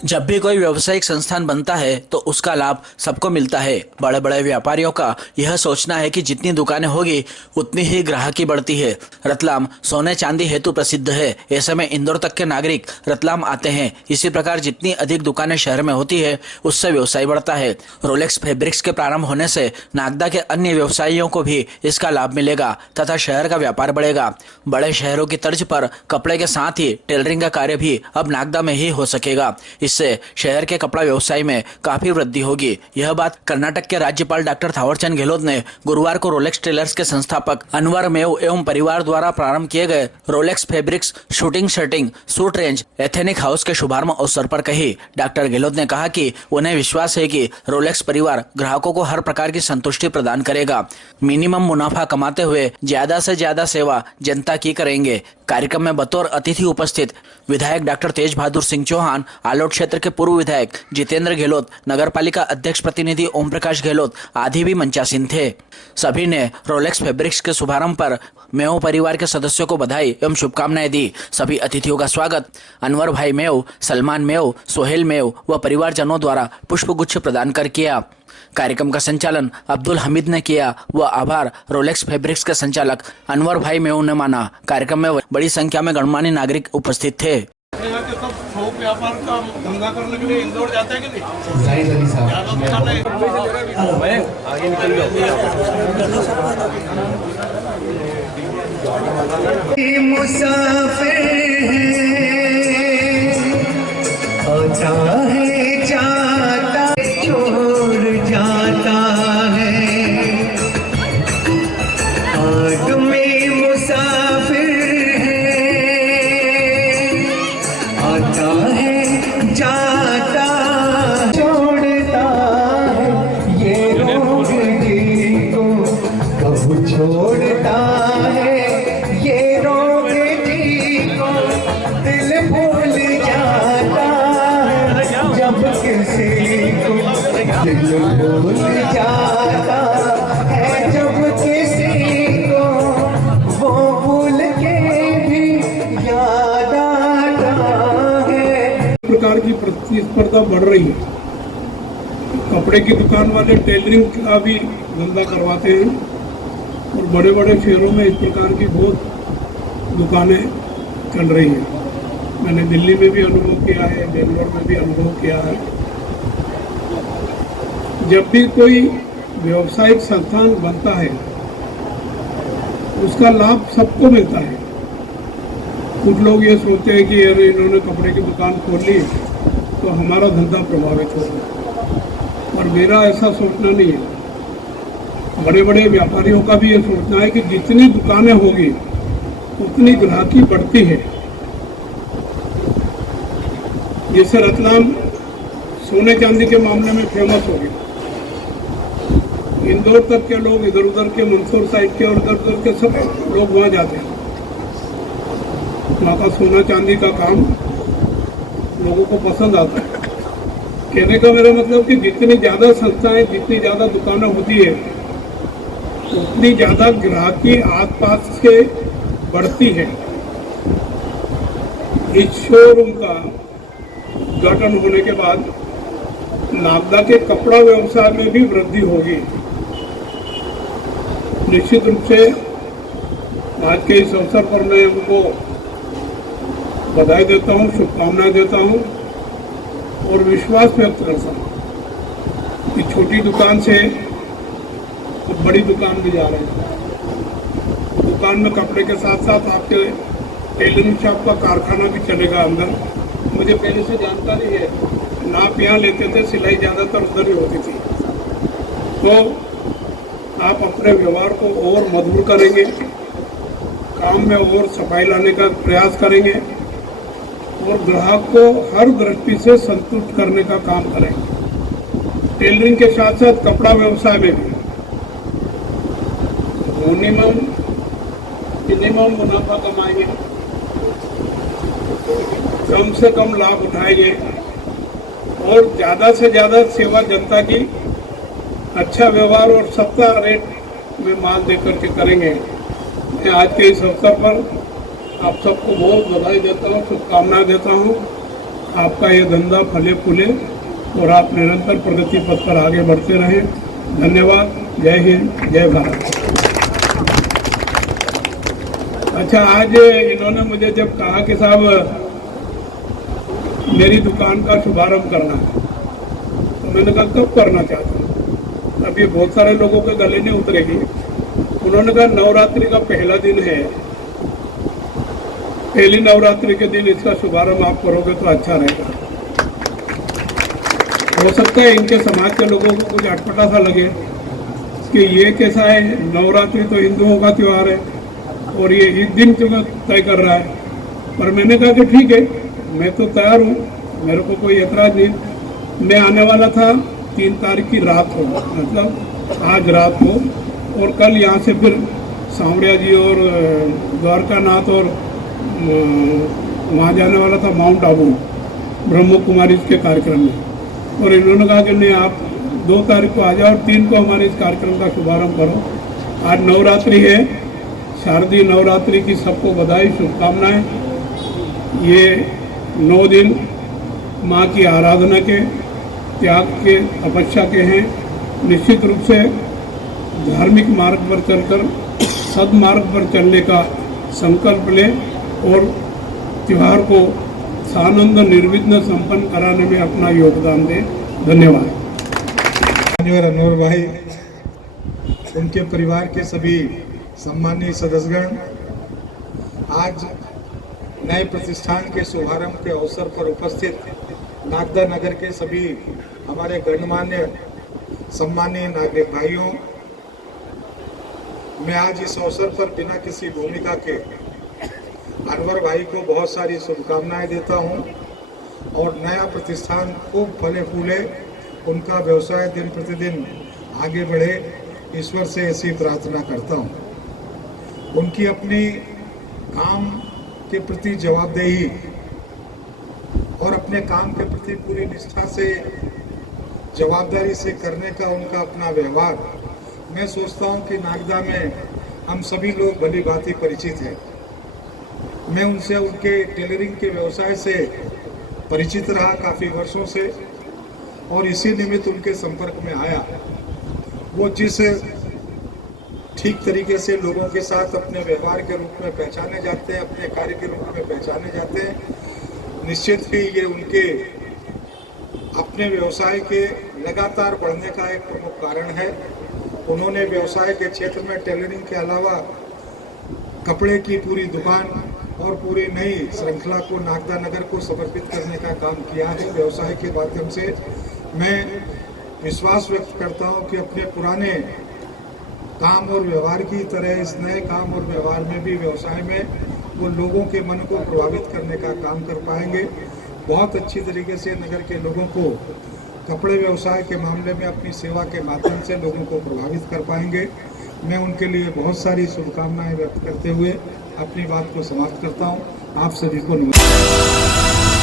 जब भी कोई व्यावसायिक संस्थान बनता है तो उसका लाभ सबको मिलता है। बड़े बड़े व्यापारियों का यह सोचना है कि जितनी दुकानें होगी उतनी ही ग्राहकी बढ़ती है। रतलाम सोने चांदी हेतु प्रसिद्ध है। ऐसे में इंदौर तक के नागरिक रतलाम आते हैं। इसी प्रकार जितनी अधिक दुकानें शहर में होती है उससे व्यवसाय बढ़ता है। रोलेक्स फैब्रिक्स के प्रारंभ होने से नागदा के अन्य व्यवसायियों को भी इसका लाभ मिलेगा तथा शहर का व्यापार बढ़ेगा। बड़े शहरों की तर्ज पर कपड़े के साथ ही टेलरिंग का कार्य भी अब नागदा में ही हो सकेगा। इससे शहर के कपड़ा व्यवसाय में काफी वृद्धि होगी। यह बात कर्नाटक के राज्यपाल डॉक्टर थावरचंद गहलोत ने गुरुवार को रोलेक्स टेलर्स के संस्थापक अनवर मेव एवं परिवार द्वारा प्रारंभ किए गए Rolex fabrics shooting shirting suit range ethnic house के शुभारंभ अवसर पर कही। डॉक्टर गहलोत ने कहा कि उन्हें विश्वास है कि रोलेक्स परिवार ग्राहकों को हर प्रकार की संतुष्टि प्रदान करेगा। मिनिमम मुनाफा कमाते हुए ज्यादा से ज्यादा सेवा जनता की करेंगे। कार्यक्रम में बतौर अतिथि उपस्थित विधायक डॉक्टर तेज बहादुर सिंह चौहान, आलोट क्षेत्र के पूर्व विधायक जितेंद्र गहलोत, नगरपालिका अध्यक्ष प्रतिनिधि ओम प्रकाश गहलोत आदि भी मंचासीन थे। सभी ने रोलेक्स फैब्रिक्स के शुभारंभ पर मेव परिवार के सदस्यों को बधाई एवं शुभकामनाएं दी। सभी अतिथियों का स्वागत अनवर भाई मेव, सलमान मेव, सोहेल मेव व परिवारजनों द्वारा पुष्पगुच्छ प्रदान कर किया। कार्यक्रम का संचालन अब्दुल हमीद ने किया व आभार रोलेक्स फैब्रिक्स के संचालक अनवर भाई मेव ने माना। कार्यक्रम में बड़ी संख्या में गणमान्य नागरिक उपस्थित थे। यहाँ के सब थोक व्यापार का धंधा करने के लिए इंदौर जाते हैं कि नहीं? मुसाफिर है जाता छोड़ जाता है, आग में मुसाफिर है, आता है जाता छोड़ता है, ये रोग जी को कब छोड़ता है, ये रोग जी को दिल भूल जाता है, जब किसी को दिल भूल जाता है, जब किसी को वो भूल के भी याद आता है। प्रकार की प्रतिस्पर्धा बढ़ रही है। कपड़े की दुकान वाले टेलरिंग का भी धंधा करवाते हैं और बड़े बड़े शहरों में इस प्रकार की बहुत दुकानें चल रही हैं। मैंने दिल्ली में भी अनुभव किया है, बेंगलोर में भी अनुभव किया है। जब भी कोई व्यावसायिक संस्थान बनता है उसका लाभ सबको मिलता है। कुछ लोग ये सोचते हैं कि अरे इन्होंने कपड़े की दुकान खोल ली तो हमारा धंधा प्रभावित होगा, और मेरा ऐसा सोचना नहीं है। बड़े बड़े व्यापारियों का भी ये सोचना है कि जितनी दुकानें होगी उतनी ग्राहकी बढ़ती है। जैसे रतलाम सोने चांदी के मामले में फेमस हो गया, इंदौर तक के लोग, इधर उधर के मंदसौर साइड के और इधर उधर के सब लोग वहाँ जाते हैं। वहाँ का सोना चांदी का काम लोगों को पसंद आता है। कहने का मेरा मतलब कि जितनी ज़्यादा संस्थाएं, जितनी ज़्यादा दुकानें होती है उतनी ज़्यादा ग्राहकी आसपास के बढ़ती है। इस शोरूम का उद्घाटन होने के बाद नागदा के कपड़ा व्यवसाय में भी वृद्धि होगी। निश्चित रूप से आज के इस अवसर पर मैं उनको बधाई देता हूँ, शुभकामनाएं देता हूँ और विश्वास व्यक्त करता हूँ कि छोटी दुकान से तो बड़ी दुकान में जा रहे हैं। दुकान में कपड़े के साथ साथ आपके टेलरिंग शॉप का कारखाना भी चलेगा अंदर। मुझे पहले से जानकारी है, नाप यहाँ लेते थे, सिलाई ज़्यादातर उधर ही होती थी। तो आप अपने व्यवहार को और मधुर करेंगे, काम में और सफाई लाने का प्रयास करेंगे और ग्राहक को हर दृष्टि से संतुष्ट करने का काम करेंगे। टेलरिंग के साथ साथ कपड़ा व्यवसाय में भी मिनिमम मुनाफा कमाएंगे, कम से कम लाभ उठाएंगे और ज़्यादा से ज़्यादा सेवा जनता की अच्छा व्यवहार और सस्ता रेट में माल देकर के करेंगे। मैं आज के इस अवसर पर आप सबको बहुत बधाई देता हूँ, शुभकामनाएं देता हूँ। आपका ये धंधा फले फूले और आप निरंतर प्रगति पथ पर आगे बढ़ते रहें। धन्यवाद। जय हिंद, जय भारत। अच्छा, आज इन्होंने मुझे जब कहा कि साहब मेरी दुकान का शुभारंभ करना है, तो मैंने कहा कब करना चाहते हो? अब ये बहुत सारे लोगों के गले नहीं उतरेगी। उन्होंने कहा नवरात्रि का पहला दिन है, पहली नवरात्रि के दिन इसका शुभारंभ आप करोगे तो अच्छा रहेगा। हो सकता है इनके समाज के लोगों को कुछ अटपटा सा लगे कि ये कैसा है, नवरात्रि तो हिंदुओं का त्यौहार है और ये इस दिन क्यों तय कर रहा है। पर मैंने कहा कि ठीक है, मैं तो तैयार हूँ, मेरे को कोई एतराज नहीं। मैं आने वाला था 3 तारीख की रात को, मतलब आज रात को, और कल यहाँ से फिर सांवरिया जी और द्वारकानाथ और वहाँ जाने वाला था माउंट आबू ब्रह्म कुमारी के कार्यक्रम में। और इन्होंने कहा कि नहीं, आप 2 तारीख को आ जाओ और 3 को हमारे इस कार्यक्रम का शुभारंभ करो। आज नवरात्रि है, शारदीय नवरात्रि की सबको बधाई, शुभकामनाएं। ये 9 दिन माँ की आराधना के, त्याग के, तपस्या के हैं। निश्चित रूप से धार्मिक मार्ग पर चलकर सदमार्ग पर चलने का संकल्प लें और त्योहार को सानंद निर्विघ्न संपन्न कराने में अपना योगदान दें। धन्यवाद। अनवर भाई, उनके परिवार के सभी सम्मानीय सदस्यगण, आज नए प्रतिष्ठान के शुभारंभ के अवसर पर उपस्थित नागदा नगर के सभी हमारे गणमान्य सम्मानीय नागरिक भाइयों, मैं आज इस अवसर पर बिना किसी भूमिका के अनवर भाई को बहुत सारी शुभकामनाएं देता हूं और नया प्रतिष्ठान खूब फले फूले, उनका व्यवसाय दिन प्रतिदिन आगे बढ़े, ईश्वर से ऐसी प्रार्थना करता हूं। उनकी अपनी काम के प्रति जवाबदेही और अपने काम के प्रति पूरी निष्ठा से, जवाबदारी से करने का उनका अपना व्यवहार, मैं सोचता हूं कि नागदा में हम सभी लोग भली भांति परिचित हैं। मैं उनसे उनके टेलरिंग के व्यवसाय से परिचित रहा काफ़ी वर्षों से और इसी निमित्त उनके संपर्क में आया। वो जिस ठीक तरीके से लोगों के साथ अपने व्यवहार के रूप में पहचाने जाते हैं, अपने कार्य के रूप में पहचाने जाते हैं, निश्चित ही ये उनके अपने व्यवसाय के लगातार बढ़ने का एक प्रमुख कारण है। उन्होंने व्यवसाय के क्षेत्र में टेलरिंग के अलावा कपड़े की पूरी दुकान और पूरी नई श्रृंखला को नागदा नगर को समर्पित करने का काम किया है। व्यवसाय के माध्यम से मैं विश्वास व्यक्त करता हूं कि अपने पुराने काम और व्यवहार की तरह इस नए काम और व्यवहार में भी, व्यवसाय में, वो लोगों के मन को प्रभावित करने का काम कर पाएंगे। बहुत अच्छी तरीके से नगर के लोगों को कपड़े व्यवसाय के मामले में अपनी सेवा के माध्यम से लोगों को प्रभावित कर पाएंगे। मैं उनके लिए बहुत सारी शुभकामनाएं व्यक्त करते हुए अपनी बात को समाप्त करता हूं। आप सभी को नमस्कार।